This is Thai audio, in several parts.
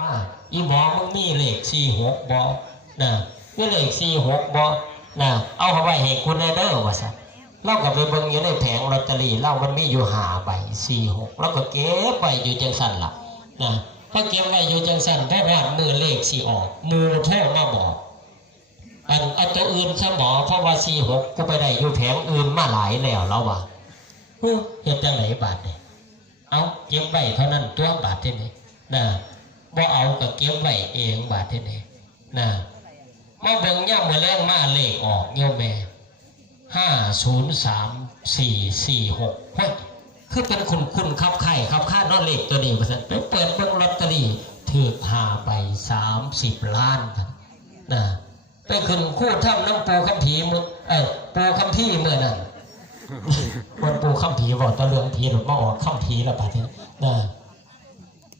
ว่าอีหมอมึงมีเลขสี่หกบอนะมีเลขสี่หกบอนะเอาเข้าไปให้คุณแน่เด้อว่าสัเราก็ไปเบิ่งอยู่ในแผงลอตเตอรี่เรามันมีอยู่หาใบสี่หกเราก็เก็บไว้อยู่จังสันล่ะนะถ้าเก็บไว้อยู่จังสันถ้าผ่านมือเลขสี่ออกมือโทรมาบอกอันอันตัวอื่นสมอเพราะว่าสี่หกก็ไปได้อยู่แผงอื่นมาหลายแล้วเราว่าฮู้เฮ็ดจังไหนบาทเนี่ยเอาเก็บไว้เท่านั้นตัวบาทที่นี่นะ บ่เอาก็เก็บไว้เองบาทีนี้นะมาเบิ่งย่ำมาแรงมาเลขออกโยแม่ห้าศูนย์สามสี่สี่หกเฮ้ยคือเป็นคุณคุณขับไข่ขับค่านอเลขตัวนี้มาสันไปเปิดเบิ่งลอตเตอรี่ถือหาไปสามสิบล้านครับนะไปขึ้นคู่ถ้ำน้ำปูคำผีมุดเอ้ปูคำพี่เมื่อนั้นคนปูคำผีบอกตะเลืองผีหรือมาออกคำผีแล้วปะทีนี้นะ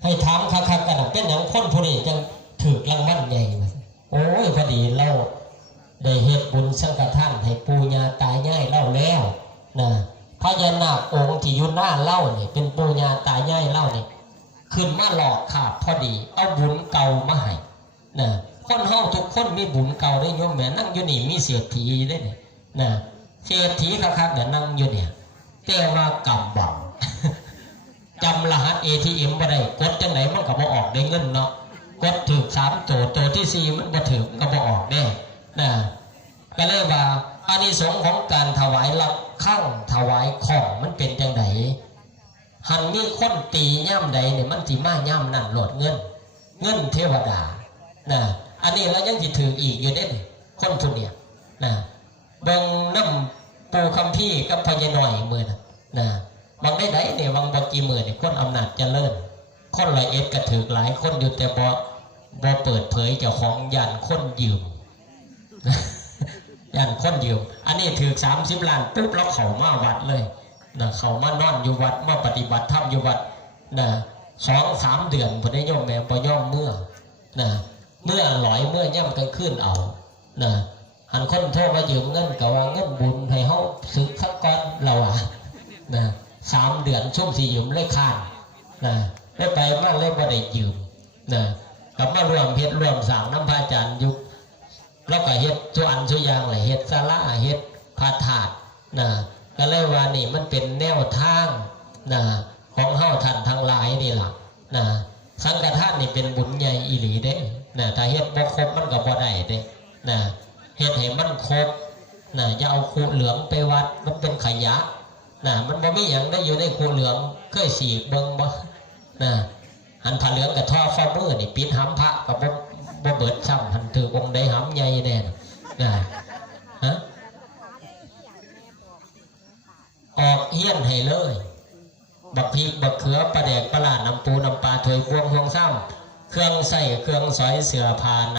ให้ถามคักๆกันเป็นอย่างคนผู้นี้จังถือรางวัลใหญ่มาโอ้ยพอดีเล่าได้เฮ็ดบุญสังฆทานให้ปูญาตายง่ายเล่าแล้วนะพญานาคองค์ที่อยู่หน้าเล่านี่เป็นปูญาตายง่ายเล่านี่ขึ้นมาหลอกขาดพอดี เอาบุญเก่ามาให้นะคนเฮาทุกคนมีบุญเก่าได้โยมแม่นั่งอยู่นี่มีเศรษฐีได้เนี่ยนะเศรษฐีคักๆเนี่ยนั่งอยู่เนี่ยแต่ว่ากำบังำรหัส ATM บ่ได้กดจังไหนมันก็บ่ออกได้เงินเนาะกดถึกสามตัวตัวที่สี่มันบ่ถึกก็บ่ออกได้นะก็เลยว่าอานิสงส์ของการถวายรับข้างถวายของมันเป็นจังไดหันมีคนตีย่ำใดเนี่ยมันสิมาย่ำนั่นโหลดเงิน เงินเทวดานะอันนี้เรายังสิถืออีกอยู่เด้นี่คนทุนเนี่ยนะเบิ่งน้ำปูคำพี่กับพญาหน่อยมือนะนะ บางได้ไหนเนี่ยบางบางกี่หมื่นเนี่ยคนอำนาจเจริญคนละเอ็ดกระถือหลายคนอยู่แต่บ่บ่เปิดเผยเจ้าของยันคนยืมยันคนยืมอันนี้ถือสามสิบล้านปุ๊บแล้วเขามาวัดเลยนะเขามานอนอยู่วัดมาปฏิบัติธรรมอยู่วัดนะสองสามเดือนพอได้ย่อมแม่พอย่อมเมื่อนะเมื่อหลอยเมื่อย่ำกันขึ้นเอานะหันคนโทษมายืมเงินกับว่าเงินบุญให้เขาสึกสักก้อนเราอะ นะส ช่วงสี่ยืมเลยขาดนะได้ไปมาเลยบ่ได้ยืมนะกับมารวมเฮ็ดรวมสั่งน้ำพระอาจารย์ยุคแล้วก็เฮ็ดทุกอันทุกอย่างเลยเฮ็ดสาระเฮ็ดพระธาตุนะก็เลยว่านี่มันเป็นแนวทางนะของเฮาท่านทั้งหลายนี่ล่ะนะสังฆทานนี่เป็นบุญใหญ่อีหลีเด้นะถ้าเฮ็ดบ่ครบมันก็บ่ได้เด้นะเฮ็ดให้มันครบนะอย่าเอาคูเหลืองไปวัดมันเป็นขยะ นะมันบ่มีอย่างได้อยู่ในครูเหลืองเคยสีเบิ่งบ่นะหันผ้าเหลืองกับท่อฟ้ามือนี่ปิดหำพระกับบ่บ่เบิดซ้ำหันถือองค์ใดหำใหญ่แน่นะฮะออกเฮี้ยนให้เลยบักพริกบักเขือปลาแดกปลาหลาดน้ำปูน้ำปลาถวยพวงพวงซ้ำเครื่องใส่เครื่องสอยเสือพาน